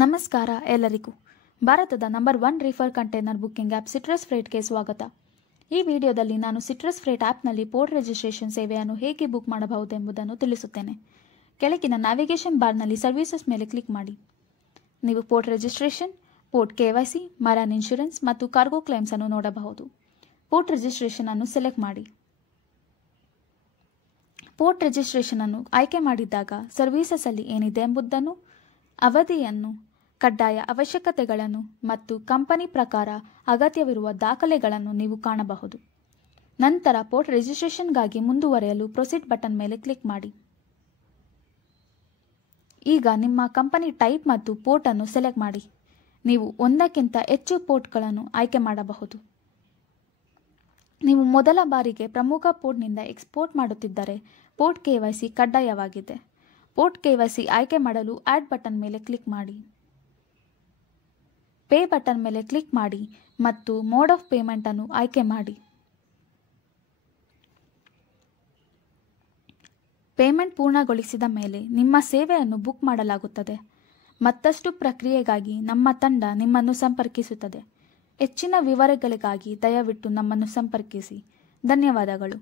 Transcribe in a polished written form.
ನಮಸ್ಕಾರ ಎಲ್ಲರಿಗೂ. ಭಾರತದ number 1 reefer container booking app citrus ಫ್ರೇಟ್ಗೆ ಸ್ವಾಗತ. ಈ ವಿಡಿಯೋದಲ್ಲಿ ನಾನು ಸಿಟ್ರಸ್ ಫ್ರೇಟ್ ಆ್ಯಪ್ನಲ್ಲಿ ಪೋರ್ಟ್ ರಿಜಿಸ್ಟ್ರೇಷನ್ ಸೇವೆಯನ್ನು ಹೇಗೆ ಬುಕ್ ಮಾಡಬಹುದೆಂಬುದನ್ನು ತಿಳಿಸುತ್ತೇನೆ. ಕೆಳಗಿನ ನ್ಯಾವಿಗೇಷನ್ ಬಾರ್ನಲ್ಲಿ ಸರ್ವಿಸಸ್ ಮೇಲೆ ಕ್ಲಿಕ್ ಮಾಡಿ. ನೀವು port registration, port KYC, marine insurance ಮತ್ತು ಕಾರ್ಗೋ ಕ್ಲೈಮ್ಸ್ ಅನ್ನು ನೋಡಬಹುದು. ಪೋರ್ಟ್ ರಿಜಿಸ್ಟ್ರೇಷನ್ ಅನ್ನು ಸೆಲೆಕ್ಟ್ ಮಾಡಿ. ಪೋರ್ಟ್ ರಿಜಿಸ್ಟ್ರೇಷನ್ ಅನ್ನು ಆಯ್ಕೆ ಮಾಡಿದಾಗ ಸರ್ವಿಸಸ್ ಅಲ್ಲಿ ಏನಿದೆ ಎಂಬುದನ್ನು, ಅವಧಿಯನ್ನು, ಕಡ್ಡಾಯ ಅವಶ್ಯಕತೆಗಳನ್ನು ಮತ್ತು ಕಂಪನಿ ಪ್ರಕಾರ ಅಗತ್ಯವಿರುವ ದಾಖಲೆಗಳನ್ನು ನೀವು ಕಾಣಬಹುದು. ನಂತರ ಪೋರ್ಟ್ ರಿಜಿಸ್ಟ್ರೇಷನ್ಗಾಗಿ ಮುಂದುವರೆಯಲು ಪ್ರೊಸೀಡ್ ಬಟನ್ ಮೇಲೆ ಕ್ಲಿಕ್ ಮಾಡಿ. ಈಗ ನಿಮ್ಮ ಕಂಪನಿ ಟೈಪ್ ಮತ್ತು ಪೋರ್ಟ್ ಅನ್ನು ಸೆಲೆಕ್ಟ್ ಮಾಡಿ. ನೀವು ಒಂದಕ್ಕಿಂತ ಹೆಚ್ಚು ಪೋರ್ಟ್ಗಳನ್ನು ಆಯ್ಕೆ ಮಾಡಬಹುದು. ನೀವು ಮೊದಲ ಬಾರಿಗೆ ಪ್ರಮುಖ ಪೋರ್ಟ್ನಿಂದ ಎಕ್ಸ್ಪೋರ್ಟ್ ಮಾಡುತ್ತಿದ್ದರೆ ಪೋರ್ಟ್ KYC ಕಡ್ಡಾಯವಾಗಿದೆ. ಪೋರ್ಟ್ KYC ಆಯ್ಕೆ ಮಾಡಲು ಆಡ್ ಬಟನ್ ಮೇಲೆ ಕ್ಲಿಕ್ ಮಾಡಿ. ಪೇ ಬಟನ್ ಮೇಲೆ ಕ್ಲಿಕ್ ಮಾಡಿ ಮತ್ತು ಮೋಡ್ ಆಫ್ ಪೇಮೆಂಟ್ ಅನ್ನು ಆಯ್ಕೆ ಮಾಡಿ. ಪೇಮೆಂಟ್ ಪೂರ್ಣಗೊಳಿಸಿದ ಮೇಲೆ ನಿಮ್ಮ ಸೇವೆಯನ್ನು ಬುಕ್ ಮಾಡಲಾಗುತ್ತದೆ. ಮತ್ತಷ್ಟು ಪ್ರಕ್ರಿಯೆಗಾಗಿ ನಮ್ಮ ತಂಡ ನಿಮ್ಮನ್ನು ಸಂಪರ್ಕಿಸುತ್ತದೆ. ಹೆಚ್ಚಿನ ವಿವರಗಳಿಗಾಗಿ ದಯವಿಟ್ಟು ನಮ್ಮನ್ನು ಸಂಪರ್ಕಿಸಿ. ಧನ್ಯವಾದಗಳು.